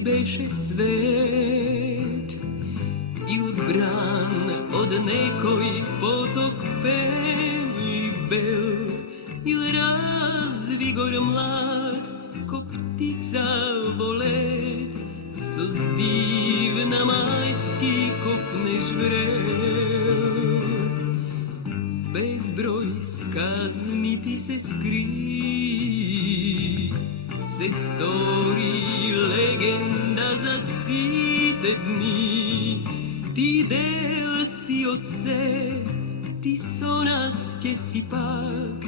si beše cvet il bran od nekoj potok peni bel il razvigor mlad ko ptica volet sos divna majski kopneš vrel bezbroj skazni ti se skri se stori legenda za site dni ti del si od se ti sonasće si pak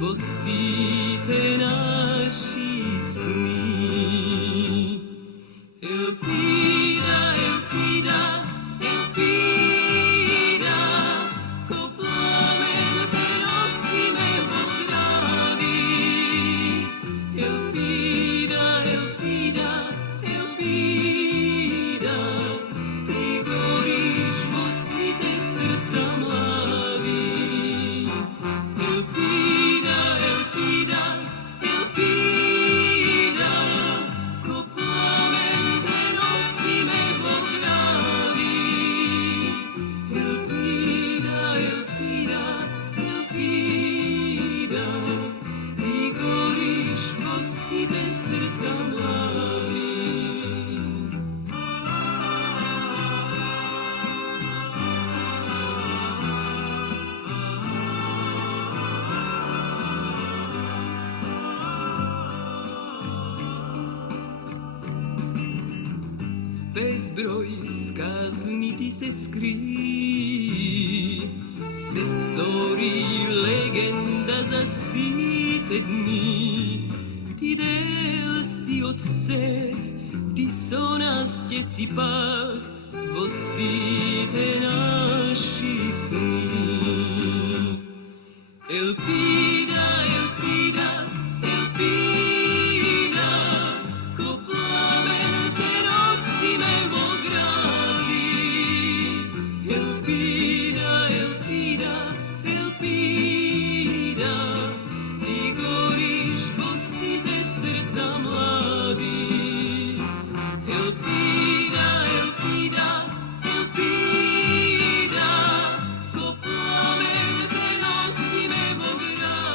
vosite naši sni Elpida, Elpida, Elpida ko plamen te nosi me po gradi Elpida, Elpida, Elpida ti goriš vosite srca mladi Elpida, Elpida, Elpida ko plamen te nosi me po gradi Elpida, Elpida, Elpida ti goriš vosite srca mladi bezbroj skazni ti se skri se stori legenda za site dni ti del si od se ti sonasće si pak vosite naši sni Elpida, Elpida, Elpida ko plamen te nosi me po gradi Elpida, Elpida, Elpida ti goriš vosite srca mladi Elpida, Elpida, Elpida ko plamen te nosi me po gradi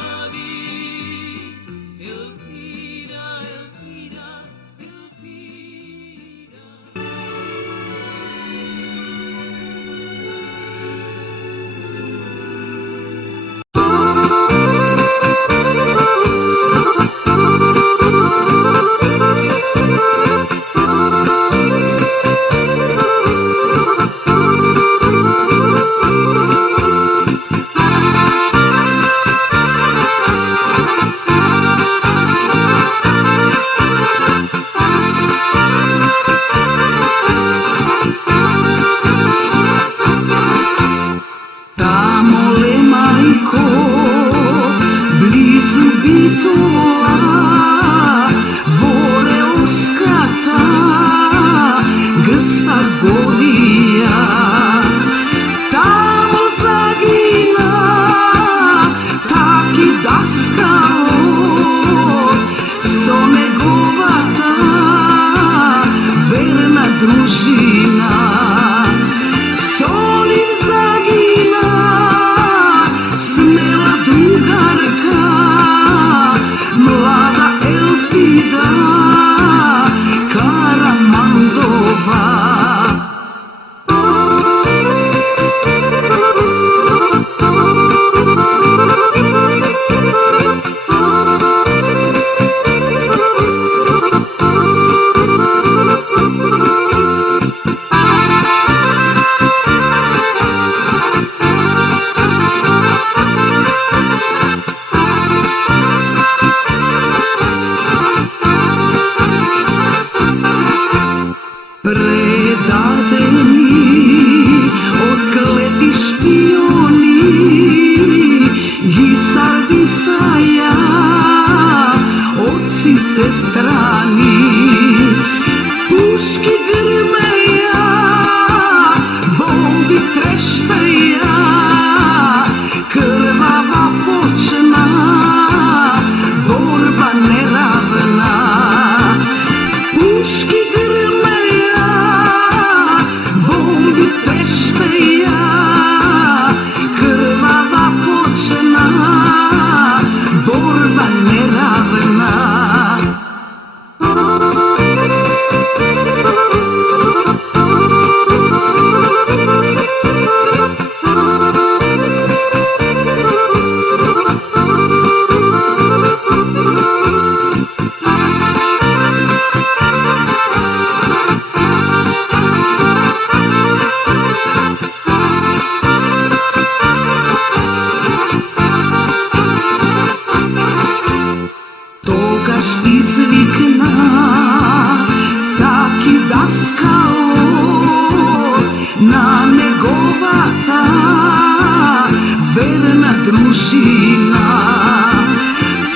družina.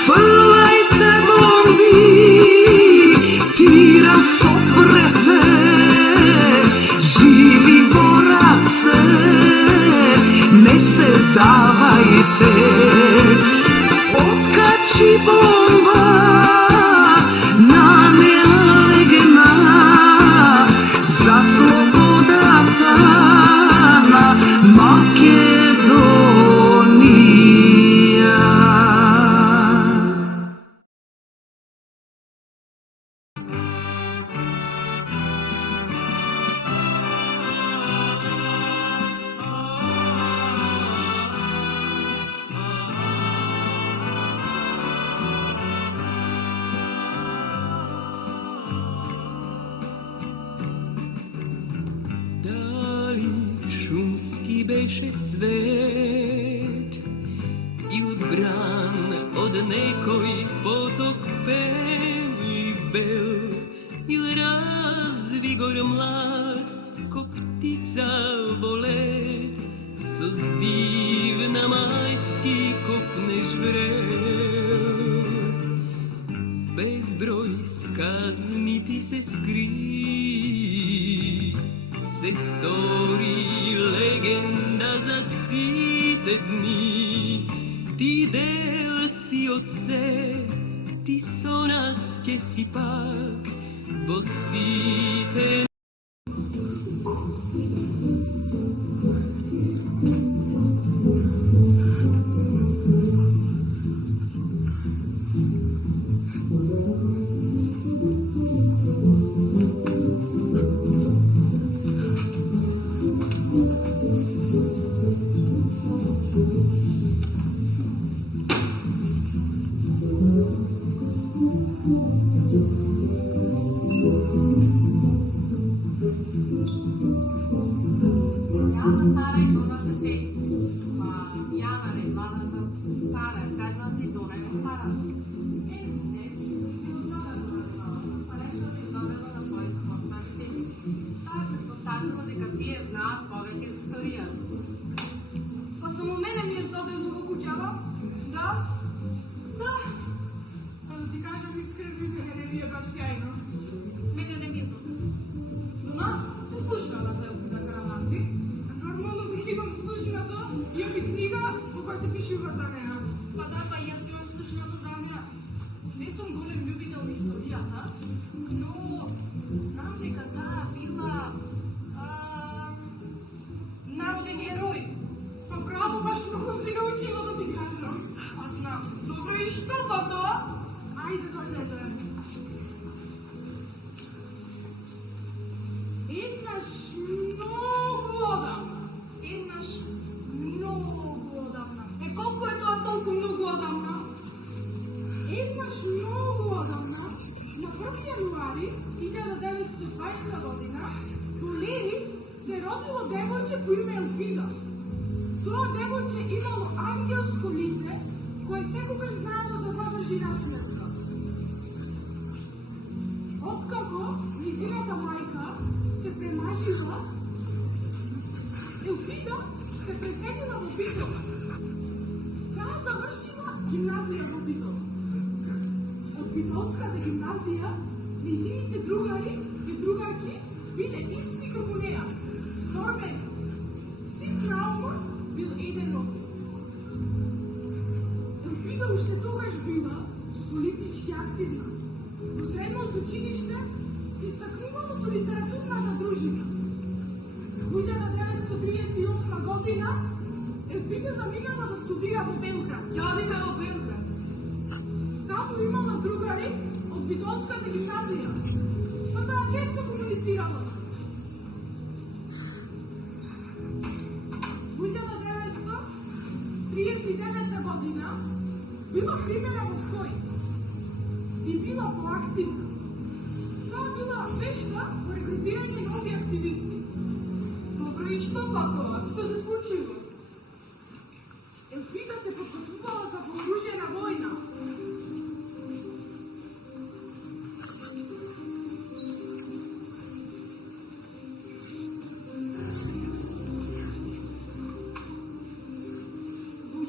Fălăite bombi, tira soprete, živi borace, ne se davajte. Okači bomba, nanela legena, za slobodata na Makedonija. Šumski beše cvet il bran od nekoj potok penljiv bel il razvigor mlad ko ptica volet so zdivna majski kopneš vrel bezbroj skazni ti se skri se stori legenda za site dni ti del si od se ti sonasće si pak bo site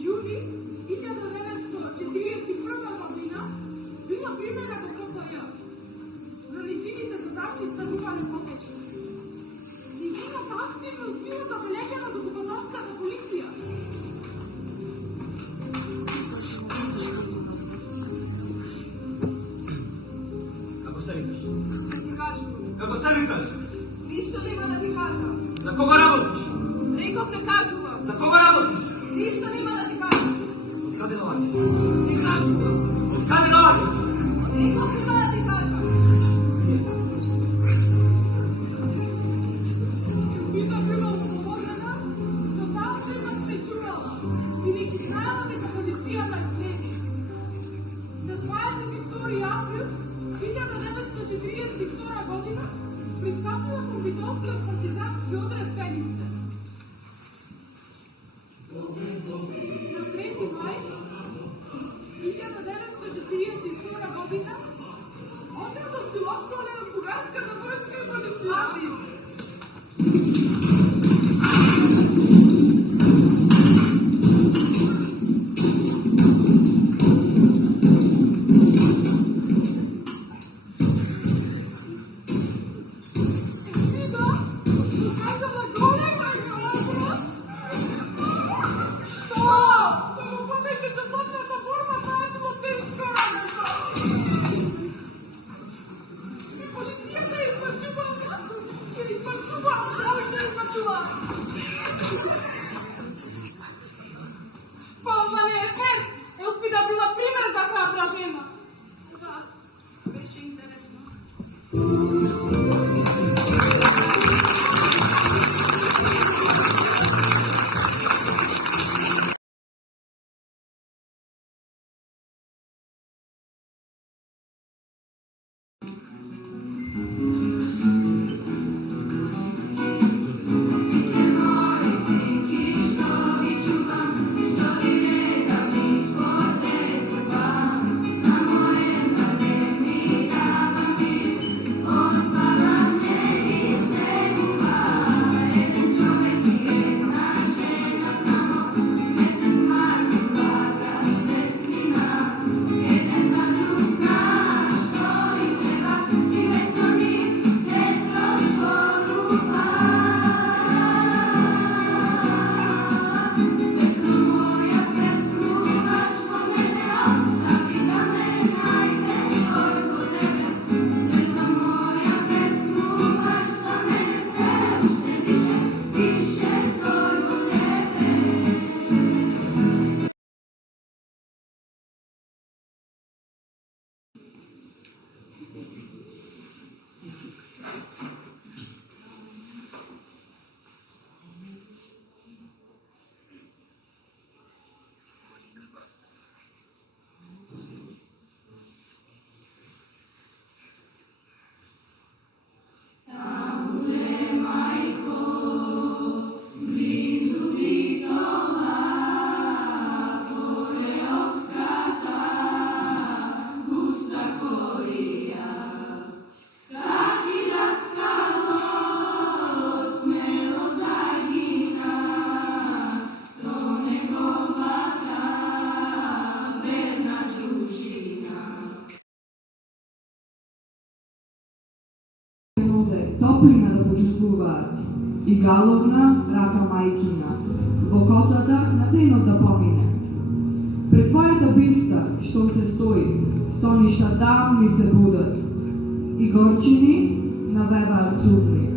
Юли кажеш? Ніщо нема да ти кажа. За кого работиш? Реков не кажувам. За кого работиш? Нищо нема да ти кажа. Откъде налагаш? Не кажувам. Откъде налагаш? Реков нема да ти кажа. Била према освободена, но таа сепак се чувала и не ги знала дека полицијата ја следи. На 22 април 1942 година пристапува кон битолскиот партизански одред Пенице. На 3 мај 1942 година отрядот бил остволен од бугарската војска и полиција. Топлина да почувствуваат и галовна рака мајкина во косата на денот да помине. Пред твојата биста, штом се стои, соништа давни се будат и горчини навеваат судни,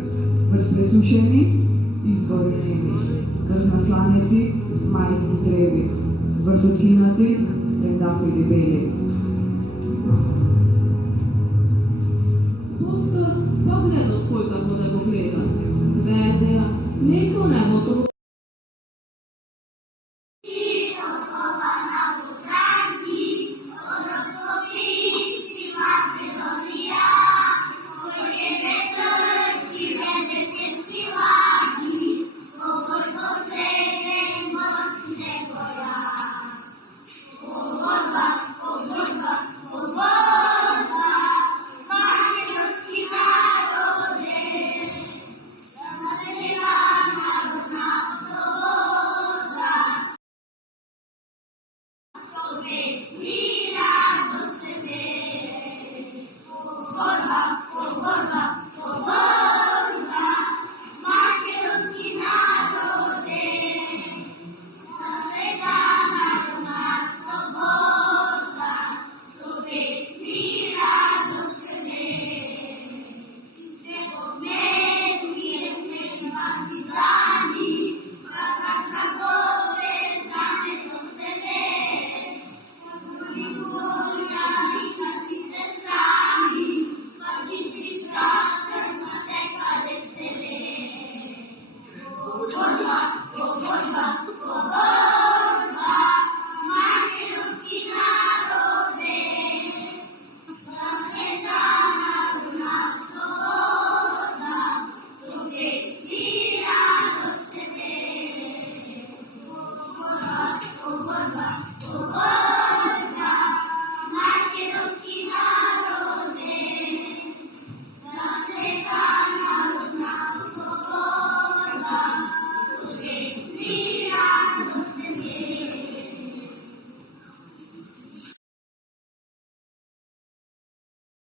врз пресушени изгорени, врз насланети мајски треви, врз откинати трендафили бели. Pogled tvoj kako da go gleda, zvezera, neko nebo to Borba,